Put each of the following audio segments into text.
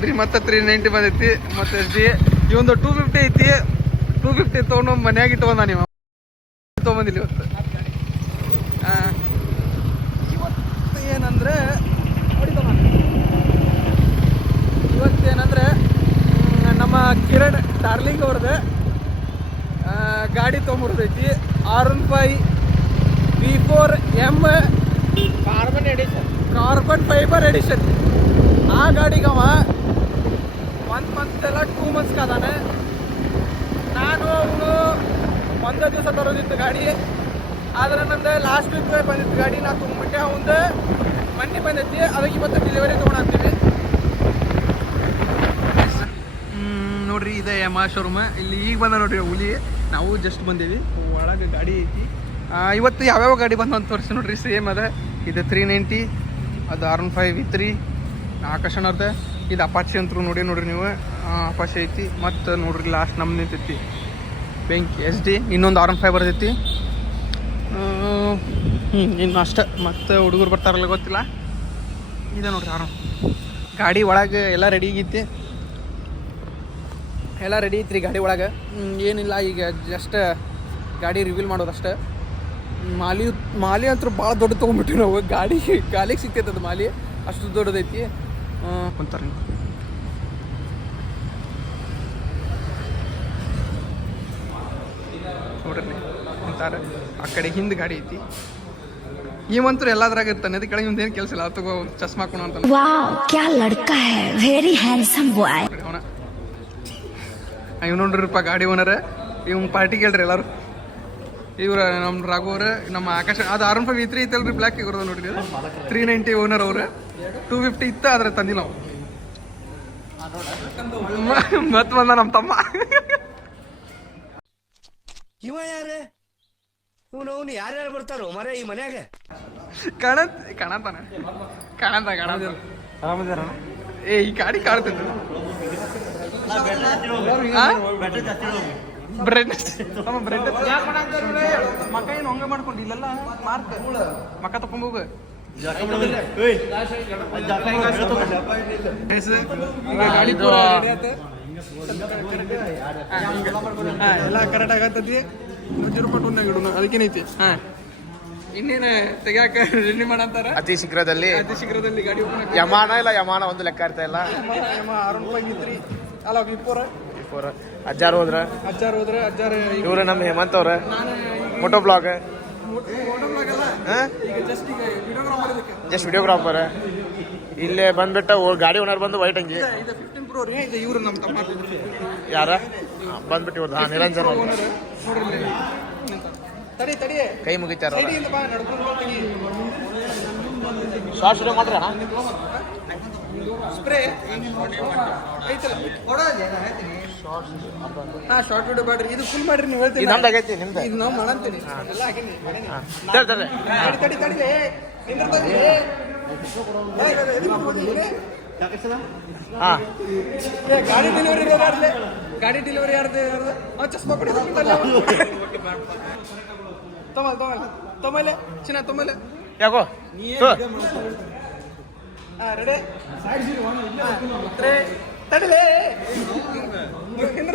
ನೋಡ್ರಿ ಮತ್ತೆ 390 ಬಂದೈತಿ ಮತ್ತೆ ಎಸ್ ಡಿ ಇವೊಂದು 250 ಐತಿ 250 ತೊಗೊಂಡು ಮನ್ಯಾಗ ಇಟ್ಕೊಂಡ ನೀವು ತೊಗೊಂಬಂದಿಲ್ಲ ಇವತ್ತು. ಏನಂದ್ರೆ ಇವತ್ತೇನಂದ್ರೆ ನಮ್ಮ ಕಿರಣ್ ಡಾರ್ಲಿಂಗ್ ಅವ್ರದ್ದು ಗಾಡಿ ತೊಗೊಂಬರ್ದೈತಿ R15 V4M carbon fibre edition. ಆ ಗಾಡಿಗೆ ಅವ 1 ಮಂತ್ ಎಲ್ಲ 2 ಮಂತ್ಸ್ ಅದಾನೆ. ನಾನು ಅವನು ಒಂದೇ ದಿವಸ ತರೋದಿತ್ತು ಗಾಡಿ, ಆದ್ರೆ ನಂದು ಲಾಸ್ಟ್ ವೀಕ್ ಬಂದಿತ್ತು ಗಾಡಿ. ನಾ ತುಂಬಿಟ್ಟೆ ಅವಂದು ಮೊನ್ನೆ ಬಂದೈತಿ, ಅದಕ್ಕೆ ಇವತ್ತು ಡೆಲಿವರಿ ತೊಗೊಂಡಾಗ್ತೀವಿ. ನೋಡ್ರಿ ಇದೆ ಯಮಾ ಶೋರೂಮ್. ಇಲ್ಲಿ ಈಗ ಬಂದ ನೋಡ್ರಿ ಹುಲಿ. ನಾವು ಜಸ್ಟ್ ಬಂದೀವಿ, ಒಳಗೆ ಗಾಡಿ ಐತಿ. ಇವತ್ತು ಯಾವ್ಯಾವ ಗಾಡಿ ಬಂದು ಅಂತ ತೋರಿಸಿ ನೋಡ್ರಿ. ಸೇಮ್ ಅದ, ಇದು 390, ಅದು R15 V3 ಆಕರ್ಷಣ ಅದ. ಇದು ಅಪಾಚಿ ಅಂತೂ ನೋಡ್ರಿ ನೀವು, ಅಪಾಚಿ ಐತಿ. ಮತ್ತು ನೋಡ್ರಿ ಲಾಸ್ಟ್ ನಮ್ದು ನಿಂತೈತಿ ಬೆಂಕಿ SD. ಇನ್ನೊಂದು R15 ಬರ್ತೈತಿ. ಇನ್ನು ಅಷ್ಟೇ, ಮತ್ತು ಹುಡುಗರು ಬರ್ತಾರಲ್ಲ ಗೊತ್ತಿಲ್ಲ. ಇದೆ ನೋಡ್ರಿ ಗಾಡಿ ಒಳಗೆ ಎಲ್ಲ ರೆಡಿ ಆಗೈತಿ, ಎಲ್ಲ ರೆಡಿ ಐತ್ರಿ ಗಾಡಿ ಒಳಗೆ. ಏನಿಲ್ಲ, ಈಗ ಜಸ್ಟ್ ಗಾಡಿ ರಿವೀಲ್ ಮಾಡೋದಷ್ಟೇ. ಮಾಲಿ ಅಂತೂ ಭಾಳ ದೊಡ್ಡ ತೊಗೊಂಡ್ಬಿಟ್ಟಿವಿ ನಾವು. ಗಾಲಿಗೆ ಸಿಗ್ತೈತೆ ಅದು ಮಾಲಿ, ಅಷ್ಟು ದೊಡ್ಡದೈತಿ. ಕುಂತಾರೆ ನೋಡ್ರಿ ಅಂತಾರೆ. ಆ ಕಡೆ ಹಿಂದೆ ಗಾಡಿ ಐತಿ. ಇವಂತೂ ಎಲ್ಲಾದ್ರಾಗ ಇರ್ತಾನೆ, ಅದಕ್ಕೆ ಕೆಳಗೆ ಇವಂದೇನು ಕೆಲಸ ಇಲ್ಲ. ತಗೋ ಚಸ್ಮಾ ಹಾಕೋಣ ಅಂತ. ಇವ್ ನೋಡ್ರಿಪ್ಪ ಗಾಡಿ ಓನರ್. ಇವ್ ಪಾರ್ಟಿ ಕೇಳ್ರಿ ಎಲ್ಲಾರು. ಇವ್ರ ನಮ್ಮ ರಾಘವ್ರ, ನಮ್ಮ ಆಕಾಶ. ಅದು R15 V3 ಐತಲ್ರಿ, ಬ್ಲ್ಯಾಕ್ ಇರೋದು ನೋಡ್ರಿ. 390 ಓನರ್ ಅವ್ರು. 250 ಇತ್ತು, ಆದ್ರೆ ತಂದಿಲ್ಲ ನಾವು. ಮತ್ ಬಂದ ನಮ್ಮ ತಮ್ಮ. ಇವ ಯಾರು? ಇವನು ಯಾರ್ಯಾರು ಬರ್ತಾರೋ ಮರೆ ಈ ಮನ್ಯಾಗ? ಕಾಣತಾನ ಏ ಈ ಗಾಡಿ ಕಾಣ್ತೈತಿ. ಬ್ರೆಡ್ ಮಕ್ಕ ಏನು ಹಂಗ ಮಾಡ್ಕೊಂಡು ಇಲ್ಲೆಲ್ಲ ಮಾರ್ಕ್ ಮಕ್ಕ ತಕೊಂಬೋಗ. ಎಲ್ಲ ಕರೆಕ್ಟ್ ಆಗತ್ತೈತಿ. 100 ರೂಪಾಯಿ ಟೂನ್ನಾಗ ಇಡೋಣ, ಅದಕ್ಕೇನೈತಿ. ಇನ್ನೇನು ತೆಗಿಯಾಕ ರೆಡಿ ಮಾಡಂತಾರ. ಅತಿ ಶೀಘ್ರದಲ್ಲಿ ಗಾಡಿ ಯಮಾನ ಒಂದು ಲೆಕ್ಕ ಇರ್ತಾ ಇಲ್ಲ. R15 V3 ಅಲ್ಲ V4 ಅಜ್ಜಾರು ಹೋದ್ರ ಇವ್ರು ನಮ್ಮ ಹೇಮಂತ್ ಅವ್ರ ಮೋಟೋ ಬ್ಲಾಗ್ ಜಸ್ಟ್ ವಿಡಿಯೋಗ್ರಾಫರ್. ಇಲ್ಲೇ ಬಂದ್ಬಿಟ್ಟು ಗಾಡಿ ಓನರ್ ಬಂದು ವೈಟ್ ಅಂಗಿ. ಯಾರ ಬಂದ್ಬಿಟ್ಟು ಇವ್ರು ನಿರಂಜನ್ ಕೈ ಮುಗಿತಾರ. ಶಾರ್ಟ್ ವಿಡಿಯೋ ಮಾಡ್ರಿ ಅಣ್ಣ. ಶಾರ್ಟ್ ವಿಡಿಯೋ ಮಾಡ್ರಿ, ಇದು ಫುಲ್ ಮಾಡ್ರಿ. ನೀವು ಹೇಳ್ತೀವಿ ನಮ್ದಾಗೈತಿ, ನಿಮ್ದು ಇದು ನಾವು ಮಾಡಂತೀನಿ. ಗಾಡಿ ಡೆಲಿವರಿ ಯಾರ್ದು? ಚಸ್ಮಾ ಕೊಡಿ. ತೊಂಬಲೆ ಚಿನ್ನ ತೊಂಬಲೆ ಯಾಕೋ ರೆಡಿ ತಡಿಲೇ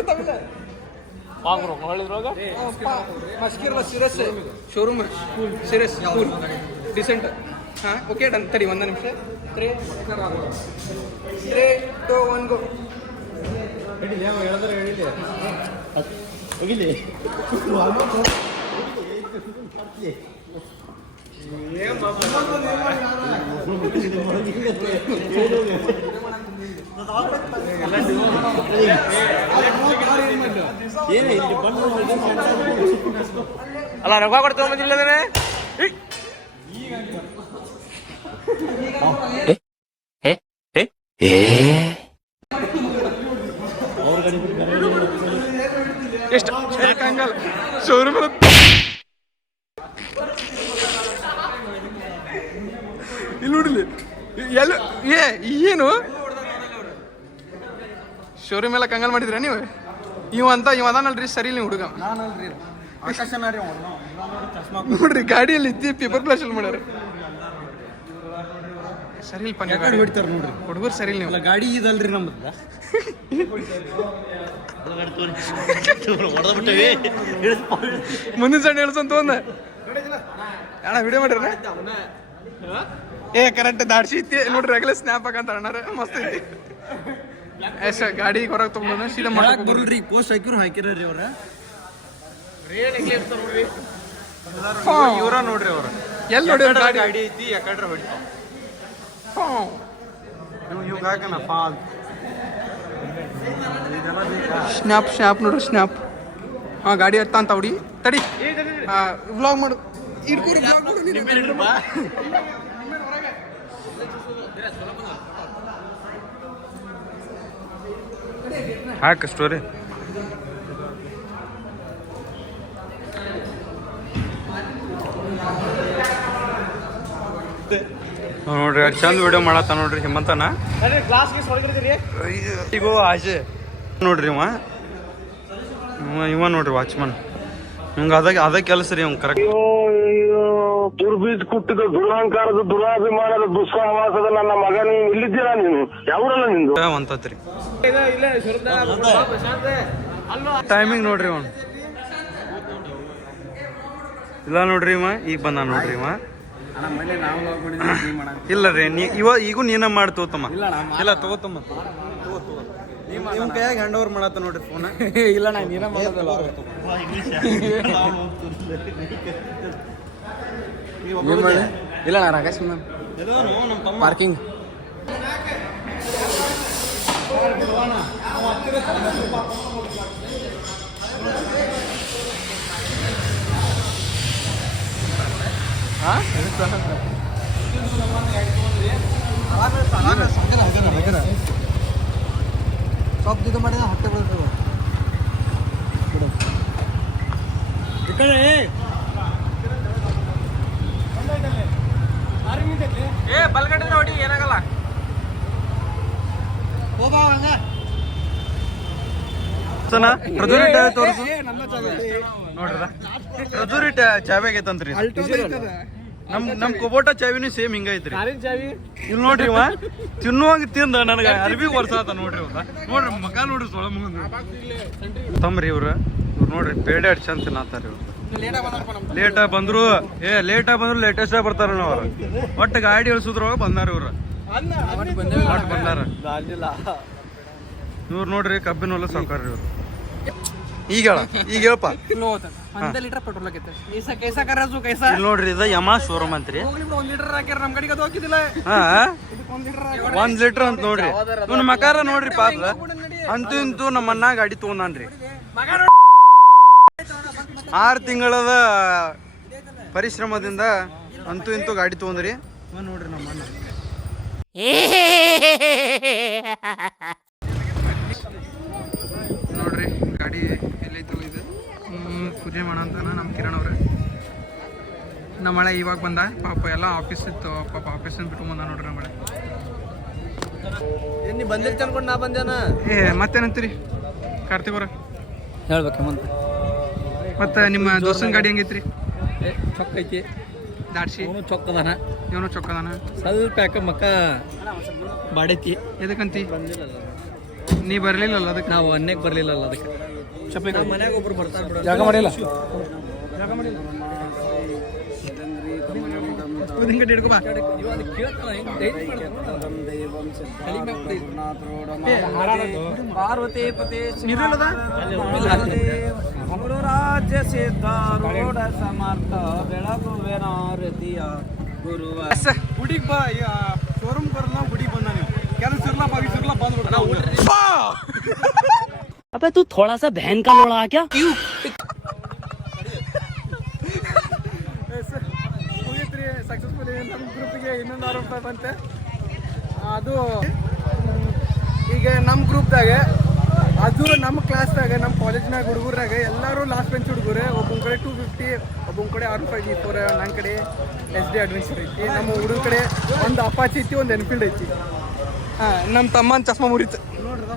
ತಮಿಳ ಮಸ್ಕಿರಲ್ಲ ಸಿರಸ್ ಶೋರೂಮ್ ಸಿರಸ್ ಡಿಸೆಂಟ್. ಹಾಂ ಓಕೆ ಡನ್. ತಡಿ 1 ನಿಮಿಷ. 3 2 1 ಗೋ. ಅಲ್ಲ ರೊಕ್ಕ ಕೊಡ್ತೇವೆ ಬಂದಿಲ್ಲದೇನೆ. ಎಷ್ಟು ಶೋರೂಮ್ ಇಲ್ಲಿ ನೋಡಿಲಿ ಎಲ್ಲ ಏನು ಶೋರೂಮ್ ಎಲ್ಲ ಕಂಗಾಲ್ ಮಾಡಿದ್ರ ನೀವು? ಇವ ಅದಾನಲ್ರಿ ಸರಿ ನೀವು ಹುಡುಗ ನೋಡ್ರಿ ಗಾಡಿಯಲ್ಲಿ ಇದ್ದಿ ಪೇಪರ್ ಪ್ಲಾಶ್ ಅಲ್ಲಿ ಮಾಡ್ಯಾರ. ಸರಿ ಇಲ್ಲ ನೀವು ಗಾಡಿ ಹೊಡಿತಾರೆ ನೋಡ್ರಿ ಹುಡುಗರು ಸರಿ ಇಲ್ಲ ನೀವು ಗಾಡಿ ಇದಲ್ರಿ ನಮ್ಮದು ಮುಂದಿನ ಸಣ್ಣ ಹೇಳ್ಸಂತ ಒಂದ ಅಣ್ಣ ವಿಡಿಯೋ ಮಾಡಿರ ಏ ಕರೆಕ್ಟ್ ದಾಡ್ಸಿ ಐತಿ ನೋಡ್ರಿ ರೆಗ್ಯುಲರ್ ಸ್ನ್ಯಾಪ್ ಹಾಕಂತ ಅಣ್ಣಾರ ಮಸ್ತ್ ಐತಿ ಎಸ್ ಗಾಡಿ ಹೊರಗೆ ತಗೊಂಡ ಸೀದಾ ಮಾಡಕ್ ಬರ್ರಿ ಪೋಸ್ಟ್ ಹಾಕಿರು ಹಾಕಿರ್ರಿ ಅವ್ರ ಇವ್ರ ನೋಡ್ರಿ ಅವ್ರ ಎಲ್ಲಿ ನೋಡಿ ಗಾಡಿ ಗಾಡಿ ಐತಿ ಯಾಕಂದ್ರೆ ಹೊಡಿತಾವ ಇವ್ ಹಾಕನ ಫಾಲ್ ಸ್ನ್ಯಾಪ್ ಸ್ನ್ಯಾಪ್ ನೋಡ್ರಿ ಸ್ನ್ಯಾಪ್ ಹಾಂ ಗಾಡಿ ಹತ್ತ ಅಂತ ಹುಡಿ ತಡಿ ವ್ಲಾಗ್ ಮಾಡು ಇಡ್ಕೂರು ವ್ಲಾಗ್ ಮಾಡು ಹಾಕ ಸ್ಟೋರಿ ನೋಡ್ರಿ ಅಷ್ಟ್ ಚಂದ ವಿಡಿಯೋ ಮಾಡತ್ತ ನೋಡ್ರಿ ಹಿಮ್ಮಂತನ ಈಗ ಆಸೆ ನೋಡ್ರಿ ಇವ ನೋಡ್ರಿ ವಾಚ್ಮನ್ ಹಿಂಗ ಅದ ಕೆಲಸ ರೀ ಅವ್ನು ಕರೆಕ್ಟ್ ದುರ್ಬೀಜ್ ಕುಟ್ಟಿದ ದುರಹಂಕಾರದ ದುರಾಭಿಮಾನದ ದುಸ್ಸಹವಾಸದ ನನ್ನ ಮಗ ನೀನು ಇಲ್ಲಿದ್ದೀರಾ ನೀನು ಯಾವೂರಲ್ಲ ನಿಂದು ಅಂತತ್ರಿ ಟೈಮಿಂಗ್ ನೋಡ್ರಿ ಅವ್ನು ಇಲ್ಲ ನೋಡ್ರಿ ಇವ ಈಗ ಬಂದ ನೋಡ್ರಿ ಇವ ಇಲ್ಲ ರೀ ಈಗೂ ನೀನ ಮಾಡಿ ತಗೋತಮ್ಮ ಇಲ್ಲ ತಗೋತಮ್ಮ ನಿಮ್ ಕೈಯಾಗ ಹ್ಯಾಂಡ್ ಓವರ್ ಮಾಡತ್ತ ನೋಡ್ರಿ ಫೋನ್ ಇಲ್ಲ ನಾ ನೀನ ಮಾಡೋದಲ್ಲ ಇಲ್ಲ ನಾ ರಾಕೇಶ್ ಪಾರ್ಕಿಂಗ್ ಸ್ವಲ್ಪ ಇದು ಮಾಡಿದ ಹತ್ತೆ ಬೀಳ್ತದೆ ಏ ಬಲ್ಗಡೆ ನೋಡಿ ಏನಾಗಲ್ಲ ಪ್ರಜೂರಿ ತೋರಿಸು ನೋಡ್ರ ಪ್ರಜೂರಿ ಚಾವಿ ಆಗೈತಂತ್ರಿ ನಮ್ ಕುಬೋಟ ಚಾವಿನೂ ಸೇಮ್ ಹಿಂಗ ಐತ್ರಿ ಇಲ್ಲಿ ನೋಡ್ರಿ ಇವ ತಿನ್ನುವಂಗ ತಿಂದ ನನಗ ಅರ್ಬಿ ವರ್ಷಾತ ನೋಡ್ರಿ ಇವ ನೋಡ್ರಿ ಮಕ ನೋಡ್ರಿ ಸೊಳ ತಮ್ರಿ ಇವ್ರ ನೋಡ್ರಿ ಪೇಡೆ ಅಡ್ ಚಂದ ತಿನ್ನತ್ತಾರ ಇವ್ರು ಲೇಟ್ ಬಂದ್ರು ಲೇಟೆಸ್ಟ್ ಬರ್ತಾರ ಅವ್ರ ಒಟ್ಟು ಗಾಡಿ ಇಳಿಸಿದ್ರೊಳಗ ಬಂದಾರ ಇವ್ರ ಒಟ್ಟು ಬಂದಾರ ಇವ್ರು ನೋಡ್ರಿ ಕಬ್ಬಿನ ಹೊಲ ಸಾವ್ಕಾರ ಇವ್ರು ಈಗ ಹೇಳಪ್ಪ ಲೀಟರ್ ಪೆಟ್ರೋಲ್ ಆಗೈತೆ ಕೈಸಾ ಕರಾಜು ಕೈಸಾ ಇಲ್ಲಿ ನೋಡ್ರಿ ಇದ ಯಮಾ ಶೋರೂಮ್ ಅಂತ್ರಿ 1 ಲೀಟರ್ ಹಾಕ್ಯಾರ ನಮ್ ಗಾಡಿಗೆ ಅದು ಹಾಕಿದಿಲ್ಲ ಹಾ 1 ಲೀಟರ್ ಅಂತ ನೋಡ್ರಿ ಇವ್ನ ಮಕಾರ ನೋಡ್ರಿ ಪಾಪ ಅಂತೂ ಇಂತೂ ನಮ್ಮ ಅಣ್ಣ ಗಾಡಿ ತಗೊಂಡಾನ್ರಿ 6 ತಿಂಗಳದ ಪರಿಶ್ರಮದಿಂದ ಅಂತೂ ಇಂತೂ ಗಾಡಿ ತಗೊಂಡ್ರಿ ನೋಡ್ರಿ ನಮ್ಮ ಅಣ್ಣ ನೋಡ್ರಿ ಗಾಡಿ ಎಲ್ಲೈತು ಇದು ಪೂಜೆ ಮಾಡಂತಾನ ನಮ್ಮ ಕಿರಣ್ ಅವ್ರೆ ನಮ್ಮ ಮಳೆ ಇವಾಗ ಬಂದ ಪಾಪ ಎಲ್ಲ ಆಫೀಸ್ ಇತ್ತು ಪಾಪ ಆಫೀಸಿಂದ ಬಿಟ್ಟು ಬಂದ ನೋಡ್ರಿ ನಮ್ಮ ಮಳೆ ನೀ ಬಂದಿರ್ತ ಅನ್ಕೊಂಡು ನಾ ಬಂದೇನ ಏ ಮತ್ತೇನಂತೀರಿ ಕಾರ್ತಿಕ್ ಅವ್ರ ಹೇಳ್ಬೇಕು ಮತ್ತೆ ನಿಮ್ಮ ದೋಸ್ತನ ಗಾಡಿ ಹೆಂಗೈತ್ರಿ ಚೊಕ್ಕ ಐತಿ ದಾಡ್ಸಿ ಚೊಕ್ಕದಾನ ಇವನು ಚೊಕ್ಕದಾನ ಸ್ವಲ್ಪ ಯಾಕ ಮಕ್ಕ ಬಾಡೈತಿ ಎದಕ್ಕಂತಿ ನೀ ಬರಲಿಲ್ಲಲ್ಲ ಅದಕ್ಕೆ ನಾವು ಅನ್ನಕ್ಕೆ ಬರ್ಲಿಲ್ಲಲ್ಲ ಅದಕ್ಕೆ ಮನ್ಯಾಗ ಒಬ್ರು ಬರ್ತಾರೆ ಜಾಗ ಮಾಡಿಲ್ಲ ಹಿಡ್ಕೊಬಾ ಪಾರ್ವತಿ ಪತಿ ರಾಜ್ಯ ಸಿದ್ಧಾರೂಢ ಸಮರ್ಥ ಬೆಳಗುವೆನಾರತಿಯ ಗುರುವ ಗುಡಿಗೆ ಬಾ ಶೋರೂಮ್ ಬರಲ್ಲ ಗುಡಿಗೆ ಬಂದ ನೀವು ಕೆಲಸ ಇರ್ಲಾ ಬಗಿಸಿರ್ಲಾ ಬಂದ್ಬಿಡ್ತ अबे तू थोड़ा सा बहन का लोड़ा क्या ಸಕ್ಸಸ್ಫುಲಿ ನಮ್ಮ ಗ್ರೂಪಿಗೆ ಇನ್ನೊಂದು ಆರೋಪ ಬಂತೆ ಅದು ಈಗ ನಮ್ಮ ಗ್ರೂಪ್ದಾಗ ಅದು ನಮ್ಮ ಕ್ಲಾಸ್ದಾಗ ನಮ್ಮ ಕಾಲೇಜ್ನಾಗ ಹುಡುಗರಾಗ ಎಲ್ಲರೂ ಲಾಸ್ಟ್ ಬೆಂಚ್ ಹುಡುಗರು ಒಬ್ಬನ ಕಡೆ 250 ಒಬ್ಬನ ಕಡೆ R5 ನನ್ನ ಕಡೆ SD ಅಡ್ವೆಂಚರ್ ಐತಿ ನಮ್ಮ ಹುಡುಗ ಕಡೆ ಒಂದು ಅಪಾಚಿ ಐತಿ ಒಂದು ಎನ್ಫೀಲ್ಡ್ ಐತಿ ಹಾಂ ನಮ್ಮ ತಮ್ಮನ ಚಸ್ಮಾ ಮುರಿತು ನೋಡ್ರದ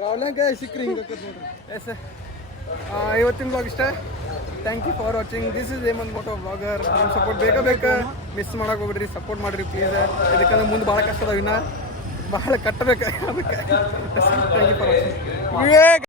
ರಾವ್ಲಂಗ ಸಿಕ್ಕ್ರಿ ಹಿಂಗೆ ನೋಡ್ರಿ ಎಸ್ ಇವತ್ತಿನ ಬ್ಲಾಗ್ ಇಷ್ಟ thank you for watching. This is Hemanth moto blogger. ನಿಮ್ಮ ಸಪೋರ್ಟ್ ಬೇಕಾ ಮಿಸ್ ಮಾಡಕ್ಕೆ ಹೋಗ್ಬಿಡ್ರಿ, ಸಪೋರ್ಟ್ ಮಾಡಿರಿ ಪ್ಲೀಸ್. ಇದಕ್ಕಂದ್ರೆ ಮುಂದೆ ಭಾಳ ಕಷ್ಟ ಅದಾವ, ಇನ್ನ ಭಾಳ ಕಟ್ಟಬೇಕು ಅದಕ್ಕೆ. Thank you for watching.